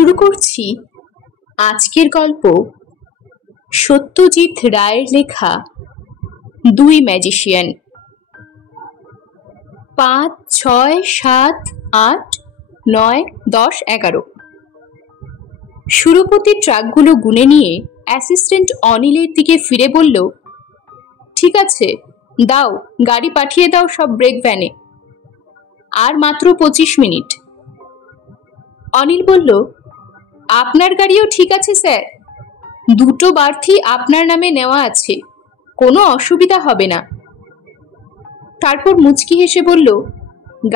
শুরু করছি আজকের গল্প সত্যজিৎ রায়ের লেখা দুই ম্যাজিশিয়ান। 5, 6, 7, 8, 9, 10, 11। সুরপতি ট্রাকগুলো গুনে নিয়ে অ্যাসিস্ট্যান্ট অনিলের দিকে ফিরে বলল, ঠিক আছে, দাও, গাড়ি পাঠিয়ে দাও সব ব্রেক ভ্যানে। আর মাত্র 25 মিনিট। অনিল বলল, আপনার গাড়িও ঠিক আছে স্যার, 2টো বার্থই আপনার নামে নেওয়া আছে, কোনো অসুবিধা হবে না। তারপর মুচকি হেসে বলল,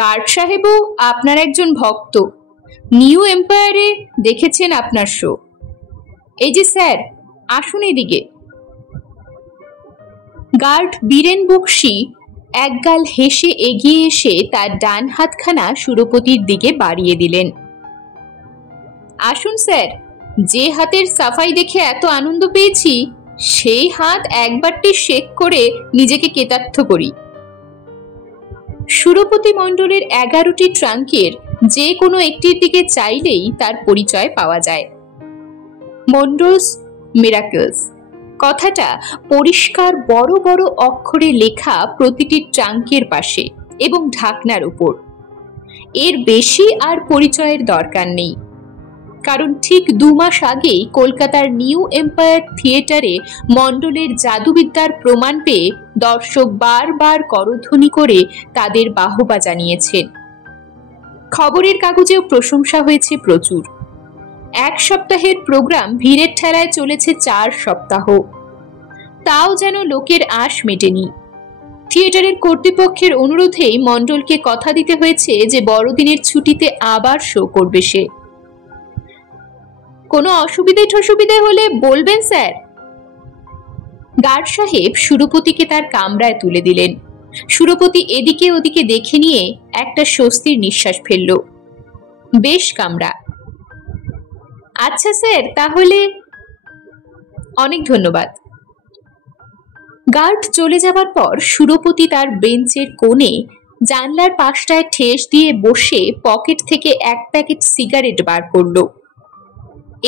গার্ড সাহেবও আপনার একজন ভক্ত, নিউ এম্পায়ারে দেখেছেন আপনার শো। এই যে স্যার, আসুন এদিকে। গার্ড বীরেন বক্সি একগাল হেসে এগিয়ে এসে তার ডান হাতখানা সুরপতির দিকে বাড়িয়ে দিলেন। আসুন স্যার, যে হাতের সাফাই দেখে এত আনন্দ পেয়েছি সেই হাত একবারটি শেক করে নিজেকে কৃতার্থ করি। সুরপতি মণ্ডলের 11টি ট্রাঙ্কের যে কোনো একটির দিকে চাইলেই তার পরিচয় পাওয়া যায়। মন্ডলস মিরাকলস কথাটা পরিষ্কার বড় বড় অক্ষরে লেখা প্রতিটি ট্রাঙ্কের পাশে এবং ঢাকনার উপর। এর বেশি আর পরিচয়ের দরকার নেই, কারণ ঠিক 2 মাস আগেই কলকাতার নিউ এম্পায়ার থিয়েটারে মণ্ডলের জাদুবিদ্যার প্রমাণ পেয়ে দর্শক বারবার করধ্বনি করে তাদের বাহবা জানিয়েছেন। খবরের কাগজেও প্রশংসা হয়েছে প্রচুর। 1 সপ্তাহের প্রোগ্রাম ভিড়ের ঠেলায় চলেছে 4 সপ্তাহ, তাও যেন লোকের আশ মেটেনি। থিয়েটারের কর্তৃপক্ষের অনুরোধেই মণ্ডলকে কথা দিতে হয়েছে যে বড়দিনের ছুটিতে আবার শো করবে সে। কোনো অসুবিধে হলে বলবেন স্যার। গার্ড সাহেব সুরপতিকে তার কামরায় তুলে দিলেন। সুরপতি এদিকে ওদিকে দেখে নিয়ে একটা স্বস্তির নিঃশ্বাস ফেলল। বেশ কামরা। আচ্ছা স্যার, তাহলে অনেক ধন্যবাদ। গার্ড চলে যাবার পর সুরপতি তার বেঞ্চের কোণে জানলার পাশটায় ঠেস দিয়ে বসে পকেট থেকে 1 প্যাকেট সিগারেট বার করল।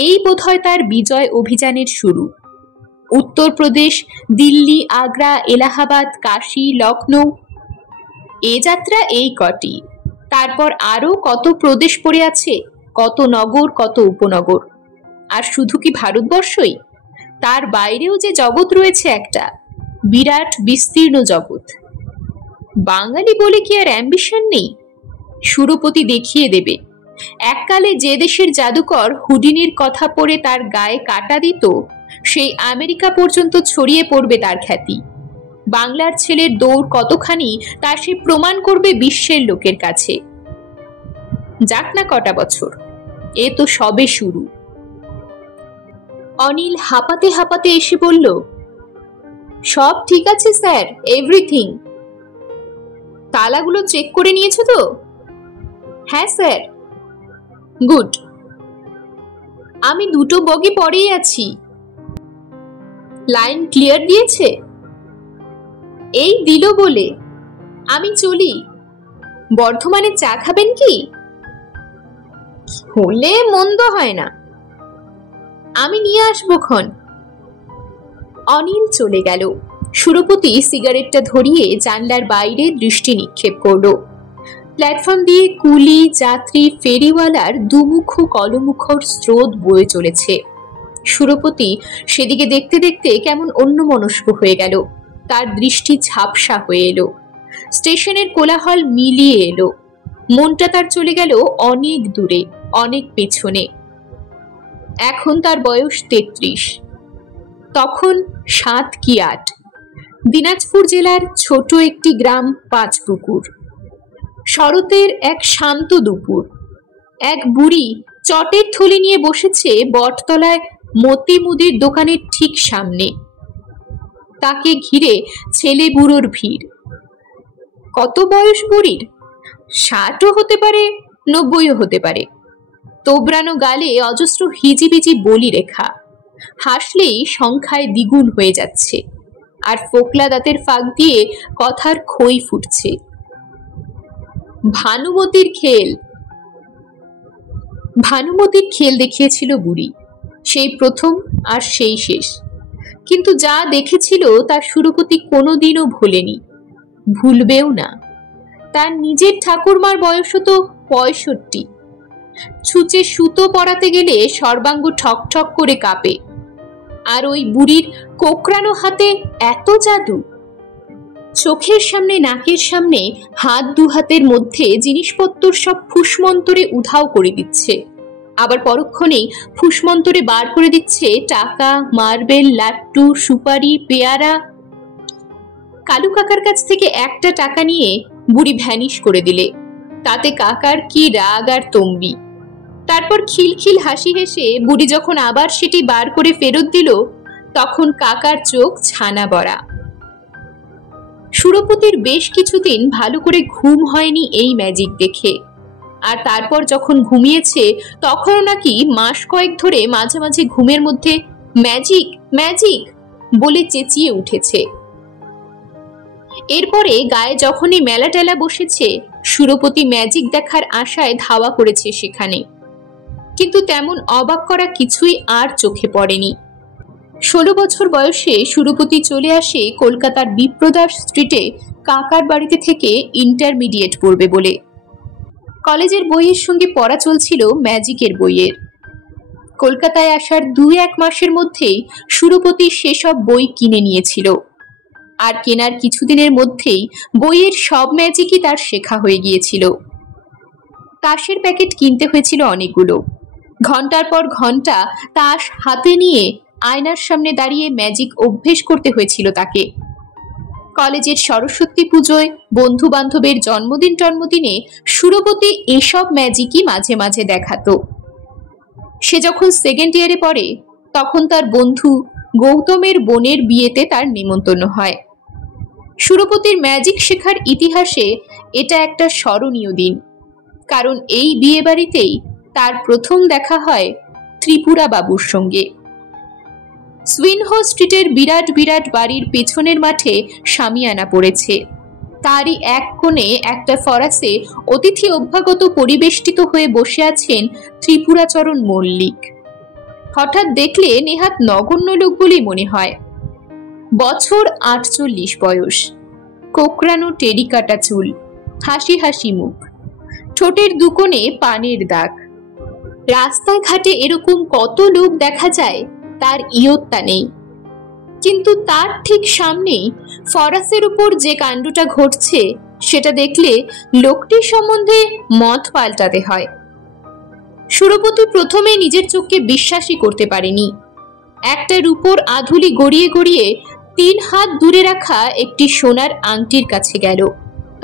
এই বোধহয় তার বিজয় অভিযানের শুরু। উত্তরপ্রদেশ, দিল্লি, আগ্রা, এলাহাবাদ, কাশী, লখনৌ, এ যাত্রা এই কটি। তারপর আরো কত প্রদেশ পড়ে আছে, কত নগর, কত উপনগর। আর শুধু কি ভারতবর্ষই, তার বাইরেও যে জগৎ রয়েছে একটা বিরাট বিস্তীর্ণ জগৎ। বাঙালি বলে কি আর অ্যাম্বিশন নেই? সুরপতি দেখিয়ে দেবে। এককালে যে দেশের জাদুকর হুডিনির কথা পড়ে তার গায়ে কাটা দিত, সেই আমেরিকা পর্যন্ত ছড়িয়ে পড়বে তার খ্যাতি। বাংলার ছেলের দৌড় কতখানি তা সে প্রমাণ করবে বিশ্বের লোকের কাছে। যাক না কটা বছর, এ তো সবে শুরু। অনিল হাঁপাতে হাঁপাতে এসে বলল, সব ঠিক আছে স্যার, এভরিথিং। তালাগুলো চেক করে নিয়েছো তো? হ্যাঁ স্যার। গুড। আমি 2টো বগি পরেই আছি। লাইন ক্লিয়ার দিয়েছে? এই দিল বলে। আমি চলি। বর্ধমানে চা খাবেন কি? হলে মন্দ হয় না, আমি নিয়ে আসবো খন। অনিল চলে গেল। সুরপতি সিগারেটটা ধরিয়ে জানলার বাইরে দৃষ্টি নিক্ষেপ করল। প্ল্যাটফর্ম দিয়ে কুলি, যাত্রী, ফেরিওয়ালার দুমুখ কলমুখর স্রোত বয়ে চলেছে। সুরপতি সেদিকে দেখতে দেখতে কেমন অন্যমনস্ক হয়ে গেল। তার দৃষ্টি ঝাপসা হয়ে এলো। স্টেশনের কোলাহল মিলিয়ে এলো। মনটা তার চলে গেল অনেক দূরে, অনেক পেছনে। এখন তার বয়স 33, তখন 7 কি 8। দিনাজপুর জেলার ছোট একটি গ্রাম 5 পুকুর। শরতের এক শান্ত দুপুর। এক বুড়ি চটের থলি নিয়ে বসেছে বটতলায় মতি মুদির দোকানের ঠিক সামনে। তাকে ঘিরে ছেলে বুড়োর ভিড়। কত বয়স বুড়ির? 60ও হতে পারে, 90ও হতে পারে। তোবড়ানো গালে অজস্র হিজিবিজি বলি রেখা। হাসলেই সংখ্যায় দ্বিগুণ হয়ে যাচ্ছে, আর ফোকলা দাঁতের ফাঁক দিয়ে কথার খই ফুটছে। ভানুমতির খেল। ভানুমতির খেল দেখিয়েছিল বুড়ি, সেই প্রথম আর সেই শেষ। কিন্তু যা দেখেছিল তার সুরপতি কোনোদিনও ভোলেনি, ভুলবেও না। তার নিজের ঠাকুরমার বয়সও তো 65। ছুঁচে সুতো পরাতে গেলে সর্বাঙ্গ ঠক ঠক করে কাঁপে, আর ওই বুড়ির কোকড়ানো হাতে এত জাদু। চোখের সামনে, নাকের সামনে, হাত দু হাতের মধ্যে জিনিসপত্র সব ফুসমন্তরে উধাও করে দিচ্ছে, আবার পরক্ষণেই ফুসমন্তরে বার করে দিচ্ছে টাকা, মার্বেল, লাট্টু, সুপারি, পেয়ারা। কালু কাকার কাছ থেকে একটা টাকা নিয়ে বুড়ি ভ্যানিশ করে দিলে, তাতে কাকার কি রাগ আর তম্বি। তারপর খিলখিল হাসি হেসে বুড়ি যখন আবার সেটি বার করে ফেরত দিল, তখন কাকার চোখ ছানা বড়া। সুরপতির বেশ কিছুদিন ভালো করে ঘুম হয়নি এই ম্যাজিক দেখে, আর তারপর যখন ঘুমিয়েছে তখনও নাকি মাস কয়েক ধরে মাঝে মাঝে ঘুমের মধ্যে ম্যাজিক ম্যাজিক বলে চেঁচিয়ে উঠেছে। এরপরে গায়ে যখনই মেলা টেলা বসেছে, সুরপতি ম্যাজিক দেখার আশায় ধাওয়া করেছে সেখানে, কিন্তু তেমন অবাক করা কিছুই আর চোখে পড়েনি। 16 বছর বয়সে সুরপতি চলে আসে কলকাতার বিপ্রদাস স্ট্রিটে কাকার বাড়িতে থেকে ইন্টারমিডিয়েট পড়বে বলে। কলেজের বইয়ের সঙ্গে পড়া চলছিল ম্যাজিকের বইয়ের। কলকাতায় আসার 2-1 মাসের মধ্যেই সুরপতি সেসব বই কিনে নিয়েছিল, আর কেনার কিছুদিনের মধ্যেই বইয়ের সব ম্যাজিকই তার শেখা হয়ে গিয়েছিল। তাসের প্যাকেট কিনতে হয়েছিল অনেকগুলো। ঘন্টার পর ঘন্টা তাস হাতে নিয়ে আয়নার সামনে দাঁড়িয়ে ম্যাজিক অভ্যেস করতে হয়েছিল তাকে। কলেজের সরস্বতী পুজোয়, বন্ধু বান্ধবের জন্মদিনে সুরপতি এসব ম্যাজিকই মাঝে মাঝে দেখাতো। সে যখন 2nd ইয়ারে পড়ে, তখন তার বন্ধু গৌতমের বোনের বিয়েতে তার নিমন্ত্রণ হয়। সুরপতির ম্যাজিক শেখার ইতিহাসে এটা একটা স্মরণীয় দিন, কারণ এই বিয়ে বাড়িতেই তার প্রথম দেখা হয় ত্রিপুরা বাবুর সঙ্গে। সুইনহ স্ট্রিটের বিরাট বিরাট বাড়ির পেছনের মাঠে শামিয়ানা পড়েছে। তারই এক কোণে একটা ফরাসে অতিথি অভ্যাগত পরিবেষ্টিত হয়ে বসে আছেন ত্রিপুরাচরণ মল্লিক। হঠাৎ দেখলে নেহাত নগণ্য লোক বলেই মনে হয়। বছর 48 বয়স, কোকড়ানো টেরিকাটা চুল, হাসি হাসি মুখ, ঠোঁটের দুকোণে পানের দাগ। রাস্তায় ঘাটে এরকম কত লোক দেখা যায় তার ইয়ত্তা নেই, কিন্তু তার ঠিক সামনেই ফরাসের উপর যে কাণ্ডটা ঘটছে সেটা দেখলে লোকটির সম্বন্ধে মত পাল্টাতে হয়। সুরপতি প্রথমে নিজের চোখকে বিশ্বাসই করতে পারেনি। একটা রূপোর আধুলি গড়িয়ে গড়িয়ে 3 হাত দূরে রাখা একটি সোনার আংটির কাছে গেল।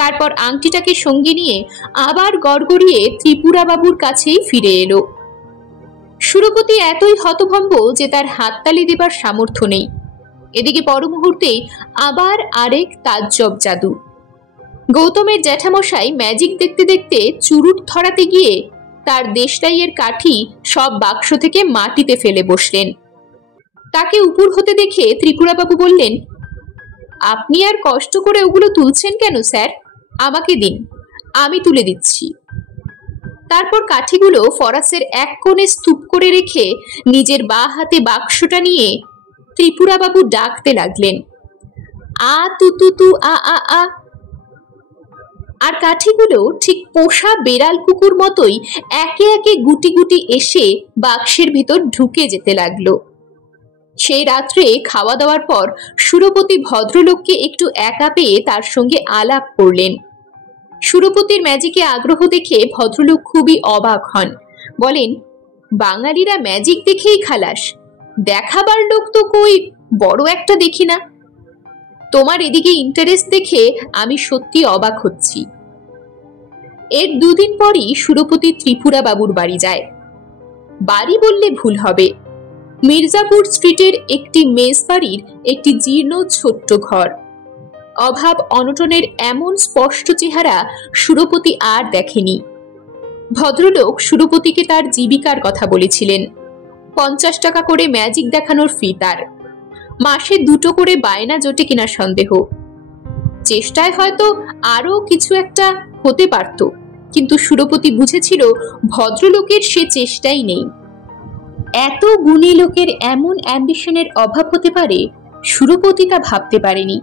তারপর আংটিটাকে সঙ্গে নিয়ে আবার গড়গড়িয়ে ত্রিপুরা বাবুর কাছেই ফিরে এলো। সুরপতি এতই হতভম্ব যে তার হাততালি দেবার সামর্থ্য নেই। এদিকে পর মুহূর্তেই আবার আরেক তাজ্জব জাদু। গৌতমের জ্যাঠামশাই ম্যাজিক দেখতে দেখতে চুরুট ধরাতে গিয়ে তার দেশলাইয়ের কাঠি সব বাক্স থেকে মাটিতে ফেলে বসলেন। তাকে উপর হতে দেখে ত্রিপুরাবাবু বললেন, আপনি আর কষ্ট করে ওগুলো তুলছেন কেন স্যার? আমাকে দিন, আমি তুলে দিচ্ছি। তারপর কাঠিগুলো ফরাসের এক কোণে স্তূপ করে রেখে নিজের বাঁ হাতে বাক্সটা নিয়ে ত্রিপুরাবাবু ডাকতে লাগলেন, আ তু তু তু আ আ আ। আর কাঠিগুলো ঠিক পোষা বেড়াল কুকুর মতোই একে একে গুটি গুটি এসে বাক্সের ভিতর ঢুকে যেতে লাগলো। সেই রাত্রে খাওয়া দাওয়ার পর সুরপতি ভদ্রলোককে একটু একা পেয়ে তার সঙ্গে আলাপ করলেন। সুরপতির ম্যাজিকে আগ্রহ দেখে ভদ্রলোক খুবই অবাক হন। বলেন, বাঙালিরা ম্যাজিক দেখেই খালাস, দেখাবার লোক তো কই বড় একটা দেখি না। তোমার এদিকে ইন্টারেস্ট দেখে আমি সত্যি অবাক হচ্ছি। এর 2 দিন পরই সুরপতি ত্রিপুরা বাবুর বাড়ি যায়। বাড়ি বললে ভুল হবে, মির্জাপুর স্ট্রিটের একটি মেস বাড়ির একটি জীর্ণ ছোট্ট ঘর। অভাব অনটনের এমন স্পষ্ট চেহারা সুরপতি আর দেখেনি। ভদ্রলোক সুরপতিকে তার জীবিকার কথা বলেছিলেন। 50 টাকা করে ম্যাজিক দেখানোর ফি তার। মাসে 2টো করে বায়না জোটে কিনা সন্দেহ। চেষ্টায় হয়তো আরো কিছু একটা হতে পারত, কিন্তু সুরপতি বুঝেছিল ভদ্রলোকের সে চেষ্টাই নেই। এত গুণী লোকের এমন অ্যাম্বিশনের অভাব হতে পারে সুরপতি তা ভাবতে পারেনি।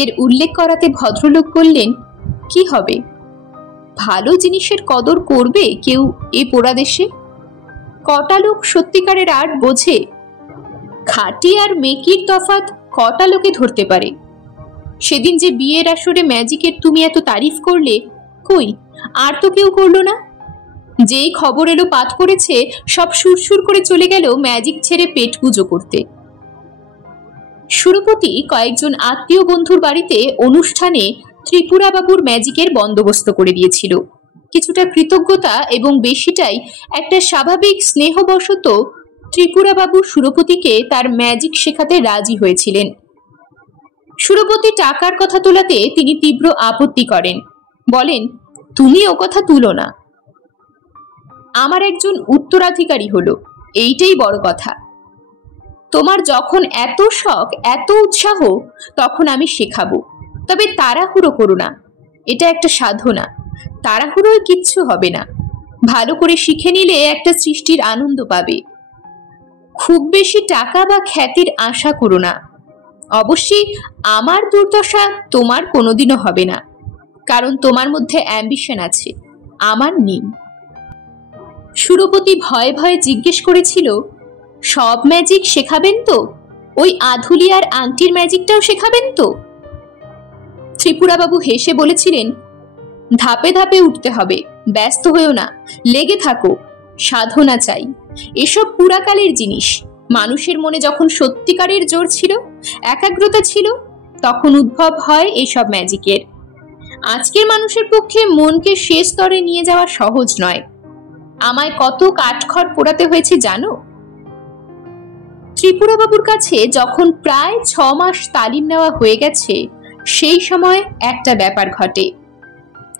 এর উল্লেখ করাতে ভদ্রলোক বললেন, কি হবে, ভালো জিনিসের কদর করবে কেউ এ পোড়া দেশে? কটা লোক সত্যিকারের আর্ট বোঝে? খাঁটি আর মেকির তফাৎ কটা লোকে ধরতে পারে? সেদিন যে বিয়ের আসরে ম্যাজিকের তুমি এত তারিফ করলে, কই আর তো কেউ করলো না। যেই খবর এলো পাঠ করেছে, সব সুরসুর করে চলে গেল ম্যাজিক ছেড়ে পেট পুজো করতে। সুরপতি কয়েকজন আত্মীয় বন্ধুর বাড়িতে অনুষ্ঠানে ত্রিপুরা বাবুর ম্যাজিকের বন্দোবস্ত করে দিয়েছিল। কিছুটা কৃতজ্ঞতা এবং বেশিটাই একটা স্বাভাবিক স্নেহবশত ত্রিপুরা বাবু সুরপতিকে তার ম্যাজিক শেখাতে রাজি হয়েছিলেন। সুরপতি টাকার কথা তোলাতে তিনি তীব্র আপত্তি করেন, বলেন, তুমি ও কথা তুলো না, আমার একজন উত্তরাধিকারী হলো, এইটাই বড় কথা। তোমার যখন এত শখ, এত উৎসাহ, তখন আমি শেখাবো, তবে তাড়াহুড়ো করো না, এটা একটা সাধনা, তাড়াহুড়োয় কিচ্ছু হবে না। ভালো করে শিখে নিলে একটা সৃষ্টির আনন্দ পাবে। খুব বেশি টাকা বা খ্যাতির আশা করো না। অবশ্যই আমার দুর্দশা তোমার কোনোদিনও হবে না, কারণ তোমার মধ্যে অ্যাম্বিশন আছে, আমার নেই। সুরপতি ভয়ে ভয়ে জিজ্ঞেস করেছিল, সব ম্যাজিক শেখাবেন তো? ওই আধুলিয়ার আংটির ম্যাজিকটাও শেখাবেন তো? ত্রিপুরাবাবু হেসে বলেছিলেন, ধাপে ধাপে উঠতে হবে, ব্যস্ত হয়েও না, লেগে থাকো, সাধনা চাই। এসব পুরাকালের জিনিস। মানুষের মনে যখন সত্যিকারের জোর ছিল, একাগ্রতা ছিল, তখন উদ্ভব হয় এসব ম্যাজিকের। আজকের মানুষের পক্ষে মনকে সে স্তরে নিয়ে যাওয়া সহজ নয়। আমায় কত কাঠখড় পোড়াতে হয়েছে জানো? ত্রিপুরা বাবুর কাছে যখন প্রায় 6 মাস তালিম নেওয়া হয়ে গেছে, সেই সময় একটা ব্যাপার ঘটে।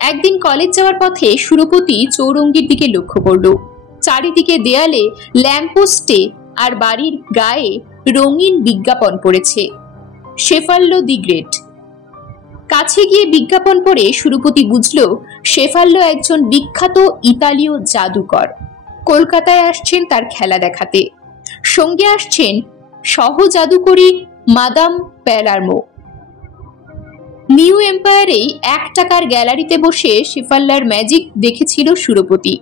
একদিন কলেজ যাওয়ার পথে সুরপতি চৌরঙ্গির দিকে লক্ষ্য করল। চারিদিকে দেয়ালে, ল্যাম্পপোস্টে আর বাড়ির গায়ে রঙিন বিজ্ঞাপন পড়েছে, শেফাল্লো দি গ্রেট। কাছে গিয়ে বিজ্ঞাপন পড়ে সুরপতি বুঝল শেফাল্লো একজন বিখ্যাত ইতালীয় জাদুকর। কলকাতায় আসছেন তার খেলা দেখাতে। সঙ্গে আসছেন সহ জাদুকরী মাদাম প্যালার্মো। নিউ এম্পায়ারেই 1 টাকার গ্যালারিতে বসে শেফাল্লার ম্যাজিক দেখেছিল সুরপতি।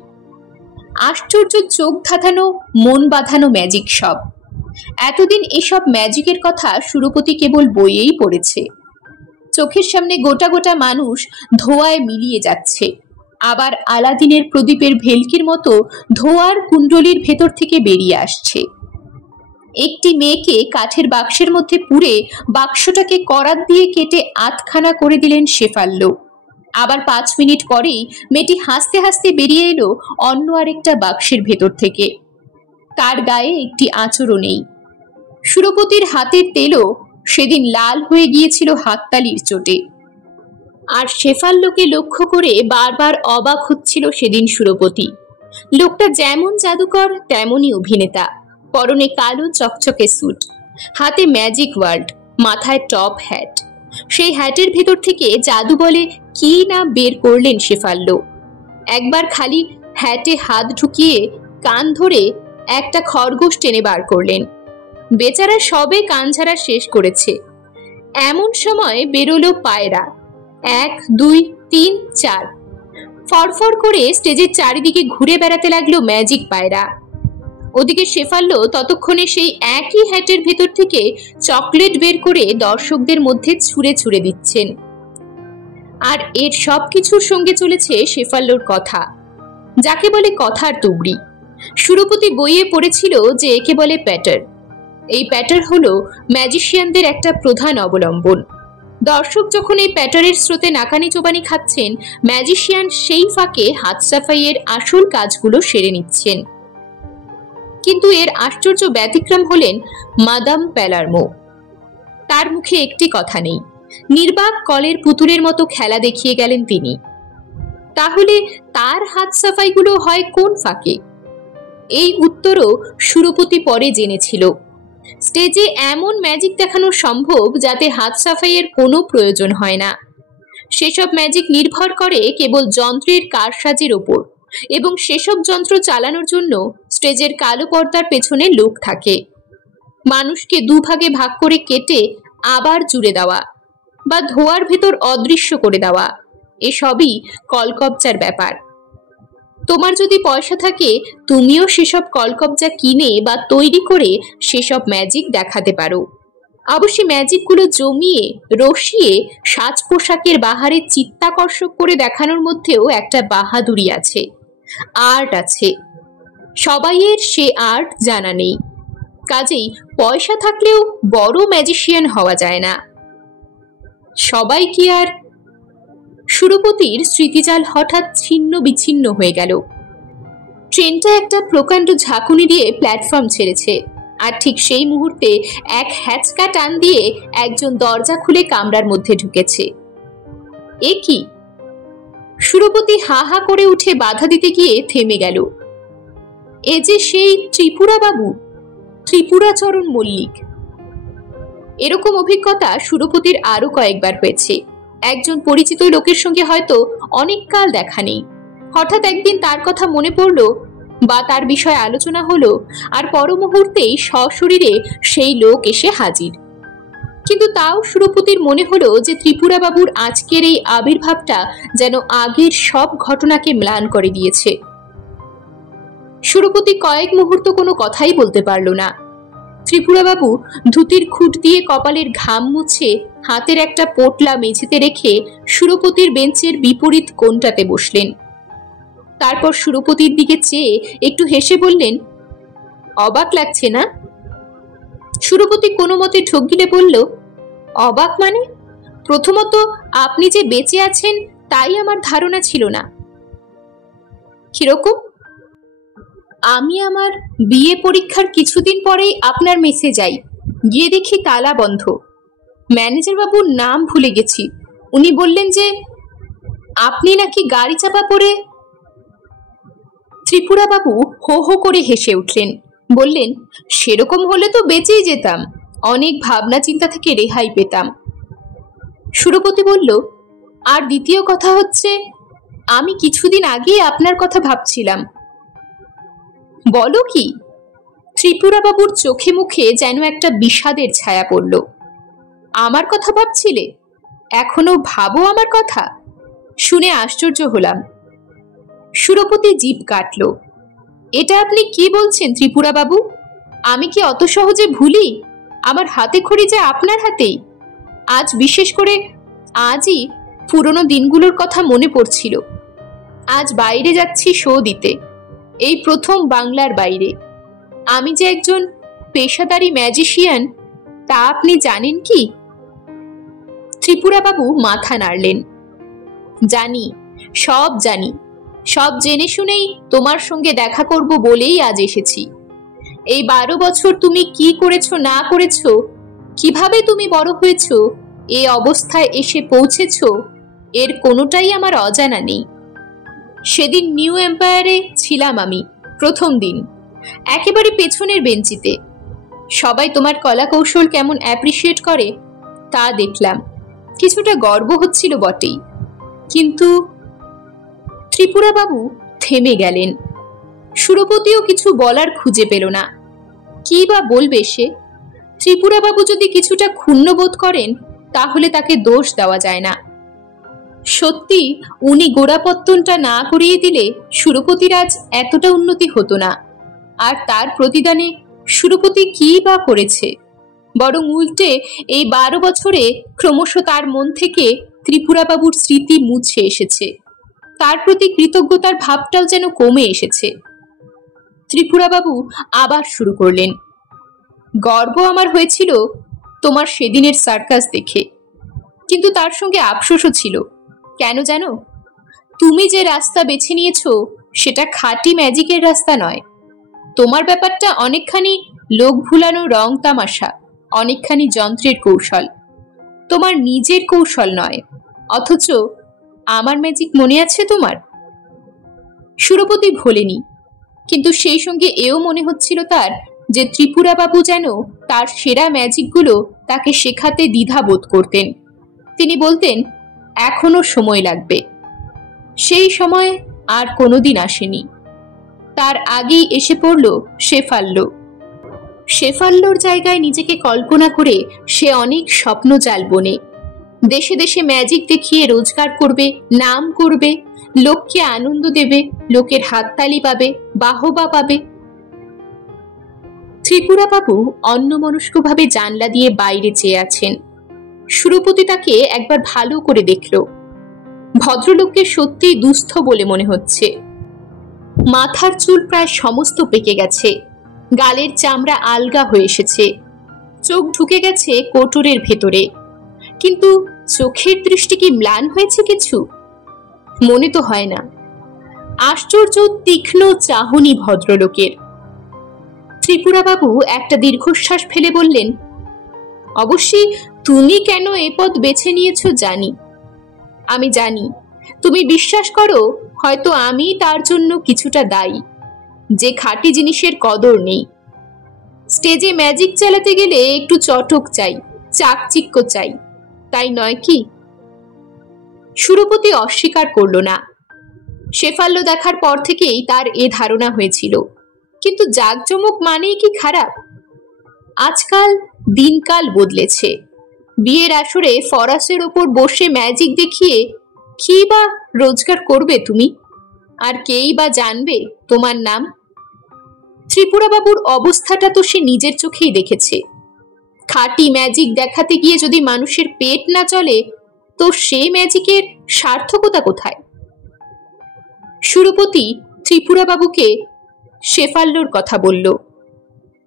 আশ্চর্য, চোখ ধাঁধানো, মন বাঁধানো ম্যাজিক সব। এতদিন এসব ম্যাজিকের কথা সুরপতি কেবল বইয়েই পড়েছে। চোখের সামনে গোটা গোটা মানুষ ধোঁয়ায় মিলিয়ে যাচ্ছে, আবার আলাদিনের প্রদীপের ভেলকির মতো ধোঁয়ার কুণ্ডলীর ভেতর থেকে বেরিয়ে আসছে। একটি মেয়েকে কাঠের বাক্সের মধ্যে পুরে বাক্সটাকে করাত দিয়ে কেটে আধখানা করে দিলেন শেফাল্লো। আবার 5 মিনিট পরেই মেয়েটি হাসতে হাসতে বেরিয়ে এলো অন্য আরেকটা বাক্সের ভেতর থেকে। তার গায়ে একটি আঁচড়ও নেই। সুরপতির হাতের তেলও সেদিন লাল হয়ে গিয়েছিল হাততালির চোটে। আর শেফাল্লোকে লক্ষ্য করে বারবার অবাক হচ্ছিল সেদিন সুরপতি। লোকটা যেমন জাদুকর তেমনই অভিনেতা। পরনে কালো চকচকে স্যুট, হাতে ম্যাজিক ওয়ার্ড, মাথায় টপ হ্যাট। সেই হ্যাটের ভেতর থেকে জাদু বলে কি না বের করলেন শেফাল্লো। একবার খালি হ্যাটে হাত ঢুকিয়ে কান ধরে একটা খরগোশ টেনে বার করলেন। বেচারা সবে কান ঝাড়া শেষ করেছে, এমন সময় বেরোলো পায়রা। 1, 2, 3, 4 ফরফর করে স্টেজের চারিদিকে ঘুরে বেড়াতে লাগলো ম্যাজিক পায়রা। ওদিকে শেফাল্লো ততক্ষণে সেই একই হ্যাটের ভেতর থেকে চকলেট বের করে দর্শকদের মধ্যে ছুঁড়ে ছুঁড়ে দিচ্ছেন। আর এর সবকিছুর সঙ্গে চলেছে শেফাল্লোর কথা, যাকে বলে কথার তুবড়ি। সুরপতি বইয়ে পড়েছিল যে একে বলে প্যাটার। এই প্যাটার হলো ম্যাজিশিয়ানদের একটা প্রধান অবলম্বন। দর্শক যখন এই প্যাটারের স্রোতে নাকানি চোবানি খাচ্ছেন, ম্যাজিশিয়ান সেই ফাঁকে হাত সাফাইয়ের আসল কাজগুলো সেরে নিচ্ছেন। কিন্তু এর আশ্চর্য ব্যতিক্রম হলেন মাদাম প্যালার্মো। তার মুখে একটি কথা নেই, নির্বাক কলের পুতুলের মতো খেলা দেখিয়ে গেলেন তিনি। তাহলে তার হাত সাফাইগুলো হয় কোন ফাঁকে? এই উত্তরও সুরপতি পরে জেনেছিল। স্টেজে এমন ম্যাজিক দেখানো সম্ভব যাতে হাত সাফাইয়ের কোনো প্রয়োজন হয় না। সেসব ম্যাজিক নির্ভর করে কেবল যন্ত্রের কারসাজির ওপর, এবং সেসব যন্ত্র চালানোর জন্য স্টেজের কালো পর্দার পেছনে লোক থাকে। মানুষকে দুভাগে ভাগ করে কেটে আবার জুড়ে দেওয়া বা ধোঁয়ার ভেতর অদৃশ্য করে দেওয়া, এসবই কলকবজার ব্যাপার। তোমার যদি পয়সা থাকে, তুমিও সেসব কলকবজা কিনে বা তৈরি করে সেসব ম্যাজিক দেখাতে পারো। অবশ্যই ম্যাজিকগুলো জমিয়ে রসিয়ে সাজ পোশাকের বাহারে চিত্তাকর্ষক করে দেখানোর মধ্যেও একটা বাহাদুরি আছে, আর্ট আছে। সবাইয়ের সে আর্ট জানা নেই, কাজেই পয়সা থাকলেও বড় ম্যাজিশিয়ান হওয়া যায় না। সবাই কি আর... সুরপতির স্মৃতিজাল হঠাৎ ছিন্ন বিচ্ছিন্ন হয়ে গেল। ট্রেনটা একটা প্রকাণ্ড ঝাঁকুনি দিয়ে প্ল্যাটফর্ম ছেড়েছে, আর ঠিক সেই মুহূর্তে এক হ্যাচকা টান দিয়ে একজন দরজা খুলে কামরার মধ্যে ঢুকেছে। এ কি? সুরপতি হা হা করে উঠে বাধা দিতে গিয়ে থেমে গেল। এ যে সেই ত্রিপুরা বাবু, ত্রিপুরাচরণ মল্লিক। এরকম অভিজ্ঞতা সুরপতির আরো কয়েকবার হয়েছে। একজন পরিচিত লোকের সঙ্গে হয়তো অনেক কাল দেখা নেই, হঠাৎ একদিন তার কথা মনে পড়লো বা তার বিষয়ে আলোচনা হলো, আর পর মুহূর্তেই সশরীরে সেই লোক এসে হাজির। কিন্তু তাও সুরপতির মনে হলো যে ত্রিপুরা বাবুর আজকের এই আবির্ভাবটা যেন আগের সব ঘটনাকে ম্লান করে দিয়েছে। সুরপতি কয়েক মুহূর্ত কোনো কথাই বলতে পারল না। ত্রিপুরা বাবু ধুতির খুঁট দিয়ে কপালের ঘাম মুছে হাতের একটা পোটলা মেঝেতে রেখে সুরপতির বেঞ্চের বিপরীত কোণটাতে বসলেন। তারপর সুরপতির দিকে চেয়ে একটু হেসে বললেন, অবাক লাগছে না? সুরপতি কোনো মতে ঢোক গিলে বলল, অবাক মানে? প্রথমত আপনি যে বেঁচে আছেন তাই আমার ধারণা ছিল না। কিরকম? আমি আমার বিএ পরীক্ষার কিছুদিন পরেই আপনার মেসে যাই, গিয়ে দেখি তালা বন্ধ। ম্যানেজার বাবুর নাম ভুলে গেছি। উনি বললেন যে আপনি নাকি গাড়ি চাপা পড়ে... ত্রিপুরা বাবু হো হো করে হেসে উঠলেন, বললেন, সেরকম হলে তো বেঁচেই যেতাম, অনেক ভাবনা চিন্তা থেকে রেহাই পেতাম। সুরপতি বলল, আর দ্বিতীয় কথা হচ্ছে, আমি কিছুদিন আগে আপনার কথা ভাবছিলাম। বলো কি? ত্রিপুরা বাবুর চোখে মুখে যেন একটা বিষাদের ছায়া পড়ল। আমার কথা ভাবছিলে? এখনো ভাবো আমার কথা? শুনে আশ্চর্য হলাম। সুরপতি জিভ কাটল। এটা আপনি কি বলছেন ত্রিপুরা বাবু? আমি কি অত সহজে ভুলি? আমার হাতে খড়ি যে আপনার হাতেই। আজ বিশেষ করে আজই পুরনো দিনগুলোর কথা মনে পড়ছিল। আজ বাইরে যাচ্ছি শো দিতে, এই প্রথম বাংলার বাইরে। আমি যে একজন পেশাদারি ম্যাজিশিয়ান তা আপনি জানেন কি? ত্রিপুরা বাবু মাথা নাড়লেন। জানি, সব জানি, সব জেনে শুনেই তোমার সঙ্গে দেখা করব বলেই আজ এসেছি। এই 12 বছর তুমি কি করেছো না করেছো, কিভাবে তুমি বড় হয়েছো, এ অবস্থায় এসে পৌঁছেছো, এর কোনোটাই আমার অজানা নেই। সেদিন নিউ এম্পায়ারে ছিলাম আমি, প্রথম দিন, একেবারে পেছনের বেঞ্চিতে। সবাই তোমার কলা কৌশল কেমন অ্যাপ্রিসিয়েট করে তা দেখলাম, কিছুটা গর্ব হচ্ছিল বটেই। কিন্তু... ত্রিপুরা বাবু থেমে গেলেন। সুরপতিও কিছু বলার খুঁজে পেল না। কি বা বলবে সে? ত্রিপুরা বাবু যদি কিছুটা ক্ষুণ্ণ বোধ করেন তাহলে তাকে দোষ দেওয়া যায় না। সত্যি উনি গোড়াপত্তনটা না করিয়ে দিলে সুরপতির আজ এতটা উন্নতি হতো না। আর তার প্রতিদানে সুরপতি কি বা করেছে? বরং উল্টে এই 12 বছরে ক্রমশ তার মন থেকে ত্রিপুরা বাবুর স্মৃতি মুছে এসেছে, তার প্রতি কৃতজ্ঞতার ভাবটাও যেন কমে এসেছে। ত্রিপুরা বাবু আবার শুরু করলেন, গর্ব আমার হয়েছিল তোমার সেদিনের সার্কাস দেখে, কিন্তু তার সঙ্গে আফসোসও ছিল। কেন জানো? তুমি যে রাস্তা বেছে নিয়েছো সেটা খাঁটি ম্যাজিকের রাস্তা নয়। তোমার ব্যাপারটা অনেকখানি লোক ভুলানো রং তামাশা, অনেকখানি যন্ত্রের কৌশল, তোমার নিজের কৌশল নয়। অথচ আমার ম্যাজিক মনে আছে তোমার? সুরপতি ভোলেনি, কিন্তু সেই সঙ্গে এও মনে হচ্ছিল তার যে ত্রিপুরা বাবু যেন তার সেরা ম্যাজিকগুলো তাকে শেখাতে দ্বিধা বোধ করতেন। তিনি বলতেন, এখনো সময় লাগবে। সেই সময় আর কোনোদিন আসেনি। তার আগেই এসে পড়ল শেফাল্লো। শেফাল্লোর জায়গায় নিজেকে কল্পনা করে সে অনেক স্বপ্নজাল বোনে। দেশে দেশে ম্যাজিক দেখিয়ে রোজগার করবে, নাম করবে, লোককে আনন্দ দেবে, লোকের হাততালি পাবে, বাহবা পাবে। ত্রিপুরাবাবু অন্যমনস্কভাবে জানলা দিয়ে বাইরে চেয়ে আছেন। সুরপতি তাকে একবার ভালো করে দেখল। ভদ্রলোককে সত্যি দুস্থ বলে মনে হচ্ছে। মাথার চুল প্রায় সমস্ত পেকে গেছে, গালের চামড়া আলগা হয়ে এসেছে, চোখ ঢুকে গেছে কোটরের ভেতরে। কিন্তু চোখের দৃষ্টি কি ম্লান হয়েছে কিছু? মনে তো হয় না। আশ্চর্য তীক্ষ্ণ চাহনি ভদ্রলোকের। ত্রিপুরাবাবু একটা দীর্ঘশ্বাস ফেলে বললেন, অবশ্যই তুমি কেন এ পথ বেছে নিয়েছ জানি। আমি জানি তুমি বিশ্বাস করো হয়তো আমি তার জন্য কিছুটা দায়ী, যে খাঁটি জিনিসের কদর নেই। স্টেজে ম্যাজিক চালাতে গেলে একটু চটক চাই, চাকচিক্য চাই, তাই নয় কি? সুরপতি অস্বীকার করল না। শেফাল্লো দেখার পর থেকেই তার এ ধারণা হয়েছিল। কিন্তু জাঁকজমক মানেই কি খারাপ? আজকাল দিনকাল বদলেছে। বিয়ের আসরে ফরাসের ওপর বসে ম্যাজিক দেখিয়ে কি বা রোজগার করবে তুমি? আর কেই বা জানবে তোমার নাম? ত্রিপুরাবাবুর অবস্থাটা তো সে নিজের চোখেই দেখেছে। খাঁটি ম্যাজিক দেখাতে গিয়ে যদি মানুষের পেট না চলে, তো সেই ম্যাজিকের সার্থকতা কোথায়? সুরপতি ত্রিপুরাবাবুকে শেফাল্লোর কথা বলল।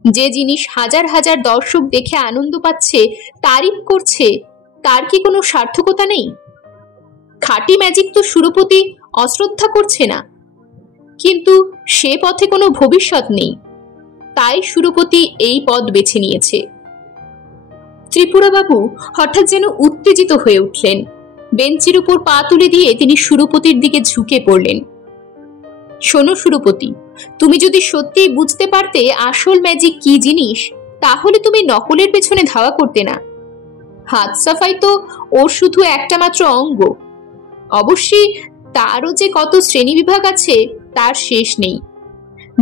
যে জিনিস হাজার হাজার দর্শক দেখে আনন্দ পাচ্ছে, তারিফ করছে, তার কি কোনো সার্থকতা নেই? খাঁটি ম্যাজিক তো সুরপতি অশ্রদ্ধা করছে না, কিন্তু সে পথে কোনো ভবিষ্যৎ নেই। তাই সুরপতি এই পথ বেছে নিয়েছে। ত্রিপুরাবাবু হঠাৎ যেন উত্তেজিত হয়ে উঠলেন। বেঞ্চির উপর পা তুলে দিয়ে তিনি সুরপতির দিকে ঝুঁকে পড়লেন। শোনো সুরপতি, তুমি যদি সত্যি বুঝতে পারতে আসল ম্যাজিক কি জিনিস, তাহলে তুমি নকলের পেছনে ধাওয়া করতে না। হাত সাফাই তো ওর শুধু একটা মাত্র অঙ্গ। অবশ্যই তারও যে কত শ্রেণীবিভাগ আছে তার শেষ নেই।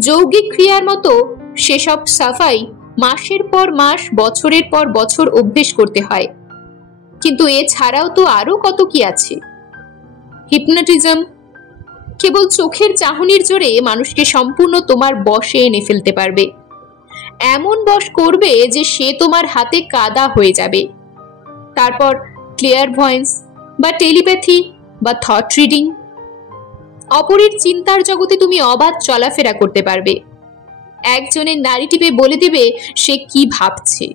যৌগিক ক্রিয়ার মতো সেসব সাফাই মাসের পর মাস, বছরের পর বছর অভ্যেস করতে হয়। কিন্তু এছাড়াও তো আরো কত কি আছে। হিপনোটিজম, কেবল চোখের চাহনির জোরে মানুষকে সম্পূর্ণ তোমার বশে এনে ফেলতে পারবে। এমন বশ করবে যে সে তোমার হাতে কাদা হয়ে যাবে। তারপর ক্লিয়ারভয়েন্স বা টেলিপ্যাথি বা থট রিডিং, অপরের চিন্তার জগতে তুমি অবাধ চলাফেরা করতে পারবে। একজনের নাড়ি টিপে বলে দেবে সে কি ভাবছে।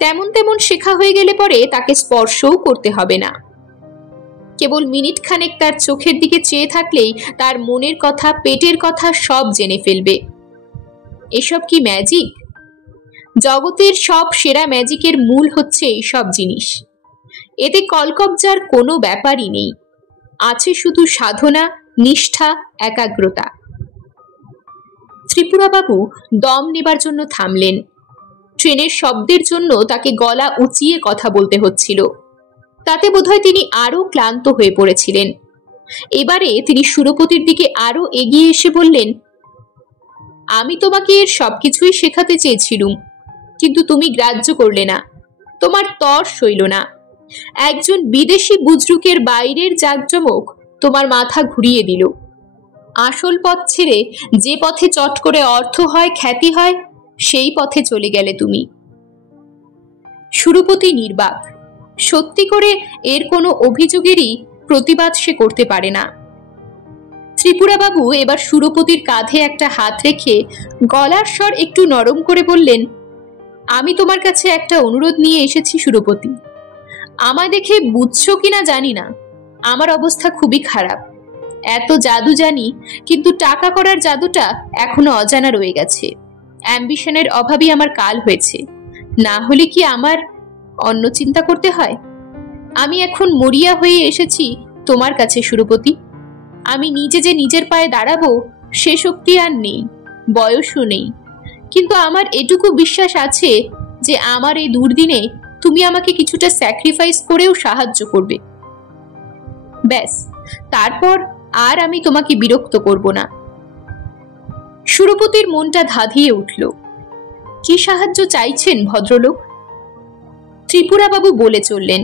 তেমন তেমন শেখা হয়ে গেলে পরে তাকে স্পর্শও করতে হবে না। কেবল মিনিট খানেক তার চোখের দিকে চেয়ে থাকলেই তার মনের কথা, পেটের কথা সব জেনে ফেলবে। এসব কি ম্যাজিক? জগতের সব সেরা ম্যাজিকের মূল হচ্ছে এইসব জিনিস। এতে কলকবজার কোনো ব্যাপারই নেই, আছে শুধু সাধনা, নিষ্ঠা, একাগ্রতা। ত্রিপুরাবাবু দম নেবার জন্য থামলেন। ট্রেনের শব্দের জন্য তাকে গলা উঁচিয়ে কথা বলতে হচ্ছিল। তাতে বোধহয় তিনি আরো ক্লান্ত হয়ে পড়েছিলেন। এবারে তিনি সুরপতির দিকে আরো এগিয়ে এসে বললেন, আমি তোমাকে এর সবকিছুই শেখাতে চেয়েছিলুম, কিন্তু তুমি গ্রাহ্য করলে না। তোমার তর সইল না। একজন বিদেশি বুজরুকের বাইরের জাঁকজমক তোমার মাথা ঘুরিয়ে দিল। আসল পথ ছেড়ে যে পথে চট করে অর্থ হয়, খ্যাতি হয়, সেই পথে চলে গেলে তুমি। সুরপতি নির্বাক। সত্যি করে এর কোনো অভিযোগেরই প্রতিবাদ সে করতে পারে না। ত্রিপুরাবাবু এবার সুরপতির কাঁধে একটা হাত রেখে গলার স্বর একটু নরম করে বললেন, আমি তোমার কাছে একটা অনুরোধ নিয়ে এসেছি সুরপতি। আমায় দেখে বুঝছো কিনা জানি না, আমার অবস্থা খুবই খারাপ। এত জাদু জানি, কিন্তু টাকা করার জাদুটা এখনো অজানা রয়ে গেছে। অ্যাম্বিশনের অভাবই আমার কাল হয়েছে। না হলে কি আমার অন্য চিন্তা করতে হয়? আমি এখন মরিয়া হয়ে এসেছি তোমার কাছে সুরপতি। আমি নিজে যে নিজের পায়ে দাঁড়াবো সে শক্তি আর নেই, বয়সও নেই, কিন্তু আমার এটুকু বিশ্বাস আছে যে আমার এই দুর্দিনে তুমি আমাকে কিছুটা স্যাক্রিফাইস করেও সাহায্য করবে। ব্যাস, তারপর আর আমি তোমাকে বিরক্ত করব না। সুরপতির মনটা ধাঁধিয়ে উঠল। কি সাহায্য চাইছেন ভদ্রলোক? ত্রিপুরাবাবু বলে চললেন,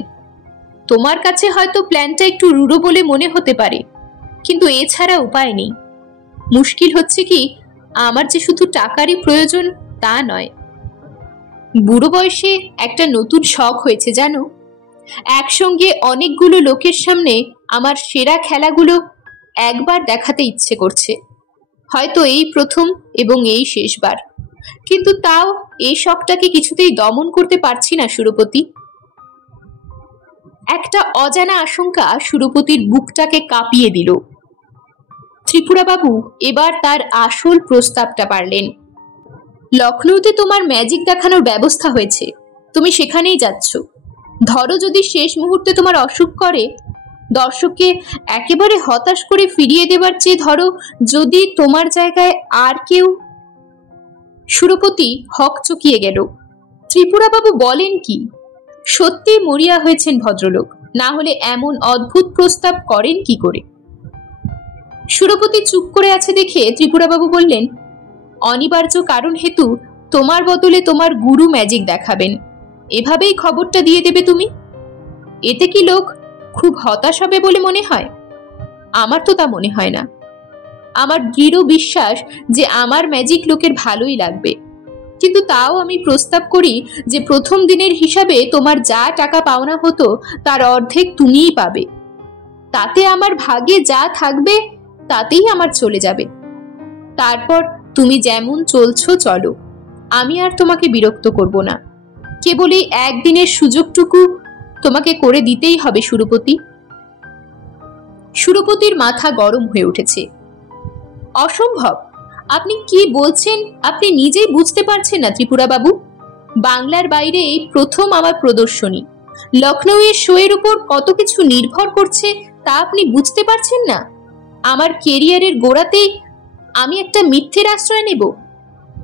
তোমার কাছে হয়তো প্ল্যানটা একটু রূঢ় বলে মনে হতে পারে, কিন্তু এছাড়া উপায় নেই। মুশকিল হচ্ছে কি, আমার যে শুধু টাকারই প্রয়োজন তা নয়। বুড়ো বয়সে একটা নতুন শখ হয়েছে জানো। একসঙ্গে অনেকগুলো লোকের সামনে আমার সেরা খেলাগুলো একবার দেখাতে ইচ্ছে করছে। হয়তো এই প্রথম এবং এই শেষবার, কিন্তু তাও এই শখটাকে কিছুতেই দমন করতে পারছি না সুরপতি। একটা অজানা আশঙ্কা সুরপতির বুকটাকে কাঁপিয়ে দিল। ত্রিপুরাবাবু এবার তার আসল প্রস্তাবটা পারলেন। লখনৌতে তোমার ম্যাজিক দেখানোর ব্যবস্থা হয়েছে, তুমি সেখানেই যাচ্ছ। ধরো যদি শেষ মুহূর্তে তোমার অসুখ করে, দর্শককে একেবারে হতাশ করে ফিরিয়ে দেবার চেয়ে ধরো যদি তোমার জায়গায় আর কেউ। সুরপতি হকচকিয়ে গেল। ত্রিপুরাবাবু বলেন কি? সত্যি মরিয়া হয়েছেন ভদ্রলোক, না হলে এমন অদ্ভুত প্রস্তাব করেন কি করে? সুরপতি চুপ করে আছে দেখে ত্রিপুরাবাবু বললেন, অনিবার্য কারণ হেতু তোমার বদলে তোমার গুরু ম্যাজিক দেখাবেন, এভাবেই খবরটা দিয়ে দেবে তুমি। এতে কি লোক খুব হতাশ হবে বলে মনে হয়? আমার তো তা মনে হয় না। আমার দৃঢ় বিশ্বাস যে আমার ম্যাজিক লোকের ভালোই লাগবে, কিন্তু তাও আমি প্রস্তাব করি যে প্রথম দিনের হিসাবে তোমার যা টাকা পাওনা হতো তার অর্ধেক তুমিই পাবে। তাতে আমার ভাগে যা থাকবে তাতেই আমার চলে যাবে। তারপর তুমি যেমন চলছো চলো, আমি আর তোমাকে বিরক্ত করব না। কেবল এই একদিনের সুযোগটুকু তোমাকে করে দিতেই হবে সুরপতি। সুরপতির মাথা গরম হয়ে উঠেছে। অসম্ভব! আপনি কি বলছেন আপনি নিজেই বুঝতে পারছেন না ত্রিপুরাবাবু? বাংলার বাইরে এই প্রথম আমার প্রদর্শনী। লখনৌয়ের শোয়ের উপর কত কিছু নির্ভর করছে তা আপনি বুঝতে পারছেন না? আমার কেরিয়ারের গোড়াতেই আমি একটা মিথ্যের আশ্রয় নেব?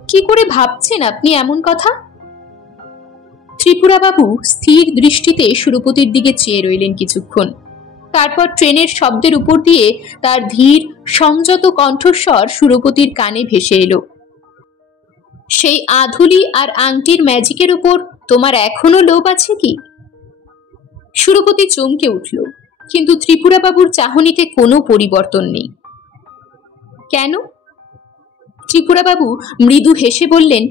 কি করে ভাবছেন আপনি এমন কথা? ত্রিপুরাবাবু স্থির দৃষ্টিতে সুরপতির দিকে চেয়ে রইলেন কিছুক্ষণ। তারপর ট্রেনের শব্দের উপর দিয়ে তার ধীর সংযত কণ্ঠস্বর সুরপতির কানে ভেসে এলো, সেই আধুলি আর আংটির ম্যাজিকের উপর তোমার এখনো লোভ আছে কি? সুরপতি চমকে উঠল, কিন্তু ত্রিপুরাবাবুর চাহনিতে কোনো পরিবর্তন নেই। কেন? ত্রিপুরাবাবু মৃদু হেসে বললেন,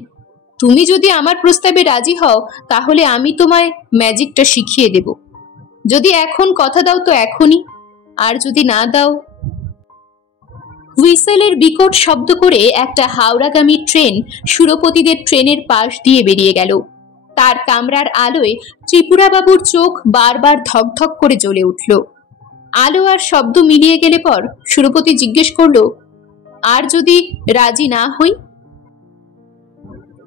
তুমি যদি আমার প্রস্তাবে রাজি হও তাহলে আমি তোমায় ম্যাজিকটা শিখিয়ে দেব। যদি এখন কথা দাও তো এখনই, আর যদি না দাও। হুইসেলের বিকট শব্দ করে একটা হাওড়াগামী ট্রেন সুরপতিদের ট্রেনের পাশ দিয়ে বেরিয়ে গেল। তার কামরার আলোয় ত্রিপুরাবাবুর চোখ বারবার ধকধক করে জ্বলে উঠল। আলো আর শব্দ মিলিয়ে গেলে পর সুরপতি জিজ্ঞেস করল, আর যদি রাজি না হই?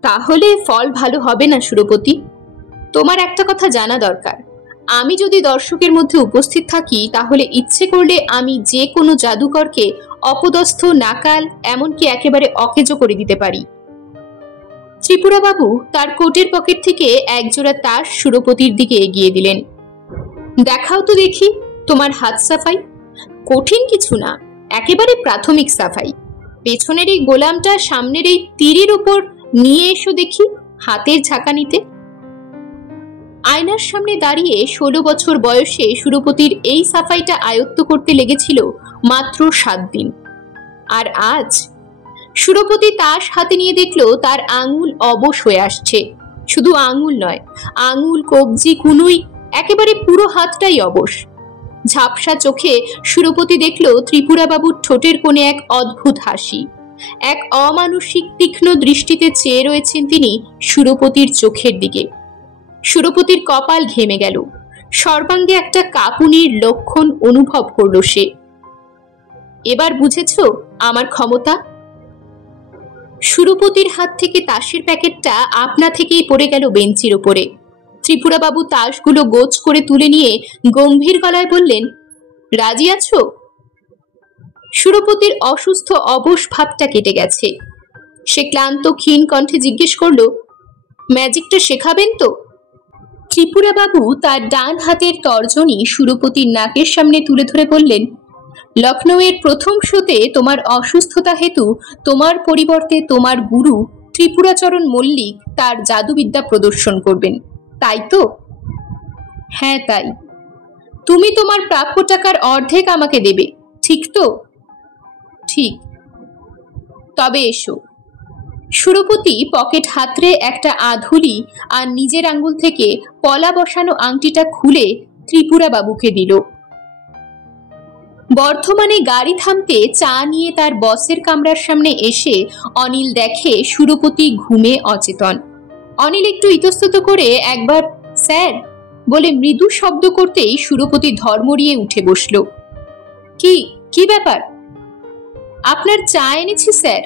তাহলে ফল ভালো হবে না সুরপতি। তোমার একটা কথা জানা দরকার, আমি যদি দর্শকের মধ্যে উপস্থিত থাকি তাহলে ইচ্ছে করলে আমি যে কোনো জাদুকরকে অপদস্থ, নাকাল, এমনকি একেবারে অকেজো করে দিতে পারি। ত্রিপুরাবাবু তার কোটের পকেট থেকে একজোড়া তাস সুরপতির দিকে এগিয়ে দিলেন। দেখাও তো দেখি তোমার হাত সাফাই। কঠিন কিছু না, একেবারে প্রাথমিক সাফাই। পেছনের এই গোলামটা সামনের এই তীরের উপর নিয়ে এসো দেখি, হাতের ঝাঁকানিতে। আয়নার সামনে দাঁড়িয়ে 16 বছর বয়সে সুরপতির এই সাফাইটা আয়ত্ত করতে লেগেছিল মাত্র 7 দিন। আর আজ সুরপতি তাস হাতে নিয়ে দেখল তার আঙুল অবশ হয়ে আসছে। শুধু আঙুল নয়, আঙুল, কবজি, কুনুই, একেবারে পুরো হাতটাই অবশ। ঝাপসা চোখে সুরপতি দেখল ত্রিপুরাবাবুর ঠোঁটের কোণে এক অদ্ভুত হাসি। এক অমানসিক তীক্ষ্ণ দৃষ্টিতে চেয়ে রয়েছেন তিনি সুরপতির চোখের দিকে। সুরপতির কপাল ঘেমে গেল, সর্বাঙ্গে একটা কাঁপুনির লক্ষণ অনুভব করল সে। এবার বুঝেছ আমার ক্ষমতা? সুরপতির হাত থেকে তাসের প্যাকেটটা আপনা থেকেই পড়ে গেল বেঞ্চির ওপরে। ত্রিপুরাবাবু তাসগুলো গোছ করে তুলে নিয়ে গম্ভীর গলায় বললেন, রাজি আছো? সুরপতির অসুস্থ অবশ ভাবটা কেটে গেছে। সে ক্লান্ত ক্ষীণ কণ্ঠে জিজ্ঞেস করল, ম্যাজিকটা শেখাবেন তো? ত্রিপুরা বাবু তার ডান হাতের তর্জনী সুরপতির নাকের সামনে তুলে ধরে বললেন, লখনৌয়ের প্রথম শোতে তোমার অসুস্থতা হেতু তোমার পরিবর্তে তোমার গুরু ত্রিপুরাচরণ মল্লিক তার জাদুবিদ্যা প্রদর্শন করবেন, তাই তো? হ্যাঁ তাই। তুমি তোমার প্রাপ্য টাকার অর্ধেক আমাকে দেবে, ঠিক তো? ঠিক। তবে এসো। সুরপতি পকেট হাতড়ে একটা আধুলি আর নিজের আঙ্গুল থেকে পলা বসানো আংটিটা খুলে ত্রিপুরা বাবুকে দিল। বর্ধমানে গাড়ি থামতে চা নিয়ে তার বসের কামরার সামনে এসে অনিল দেখে সুরপতি ঘুমে অচেতন। অনিল একটু ইতস্তত করে একবার স্যার বলে মৃদু শব্দ করতেই সুরপতি ধর্মড়িয়ে উঠে বসল। কি কি ব্যাপার? আপনার চা এনেছি স্যার,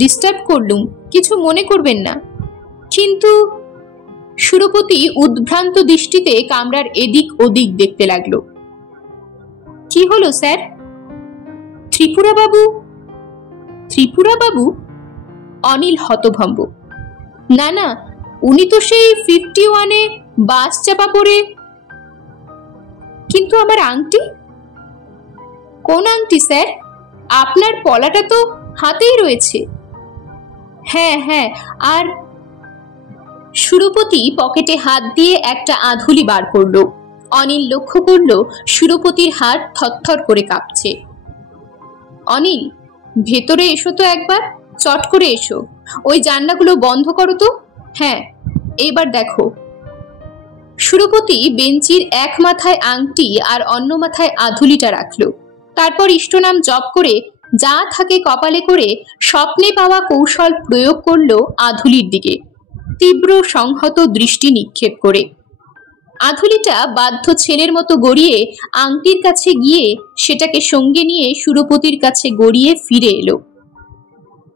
ডিস্টার্ব করলুম, কিছু মনে করবেন না। কিন্তু সুরপতি উদ্ভ্রান্ত দৃষ্টিতে কামরার এদিক ওদিক দেখতে লাগলো। কি হলো স্যার? ত্রিপুরা বাবু? ত্রিপুরা বাবু? অনিল হতভম্ব। না না, উনি তো সেই 51-এ বাস চাপা পড়ে। কিন্তু আমার আংটি? কোন আংটি স্যার? আপনার পলাটা তো হাতেই রয়েছে। হ্যাঁ হ্যাঁ, আর সুরপতি পকেটে হাত দিয়ে একটা আধুলি বার করলো। অনিল লক্ষ্য করলো সুরপতির হাত থরথর করে কাঁপছে। অনিল, ভেতরে এসো তো একবার, চট করে এসো। ওই জানলাগুলো বন্ধ করো তো। হ্যাঁ, এইবার দেখো। সুরপতি বেঞ্চির এক মাথায় আংটি আর অন্য মাথায় আধুলিটা রাখলো। তারপর ইষ্টনাম জপ করে যা থাকে কপালে করে স্বপ্নে পাওয়া কৌশল প্রয়োগ করলো আধুলির দিকে, তীব্র সংহত দৃষ্টি নিক্ষেপ করে। আধুলিটা বাধ্য ছেলের মতো গড়িয়ে আংটির কাছে গিয়ে সেটাকে সঙ্গে নিয়ে সুরপতির কাছে গড়িয়ে ফিরে এলো।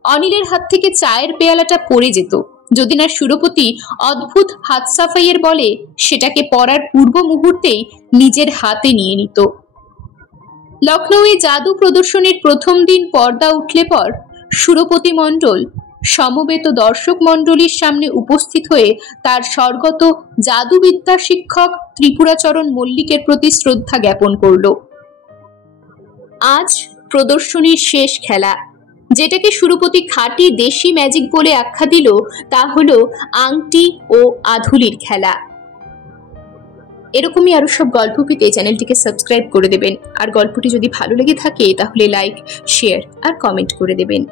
অনিলের হাত থেকে চায়ের পেয়ালাটা পড়ে যেত যদি না সুরপতি অদ্ভুত হাত সাফাইয়ের বলে সেটাকে পড়ার পূর্ব মুহূর্তেই নিজের হাতে নিয়ে নিত। লখনৌয়ে জাদু প্রদর্শনীর প্রথম দিন পর্দা উঠলে পর সুরপতি মণ্ডল সমবেত দর্শক মণ্ডলীর সামনে উপস্থিত হয়ে তার স্বর্গত জাদুবিদ্যা শিক্ষক ত্রিপুরাচরণ মল্লিকের প্রতি শ্রদ্ধা জ্ঞাপন করল। আজ প্রদর্শনীর শেষ খেলা, যেটাকে সুরপতি খাঁটি দেশি ম্যাজিক বলে আখ্যা দিল, তা হলো আংটি ও আধুলির খেলা। এরকমই আরো সব গল্প পেতে চ্যানেলটিকে সাবস্ক্রাইব করে দেবেন। আর গল্পটি যদি ভালো লেগে থাকে তাহলে লাইক, শেয়ার আর কমেন্ট করে দেবেন।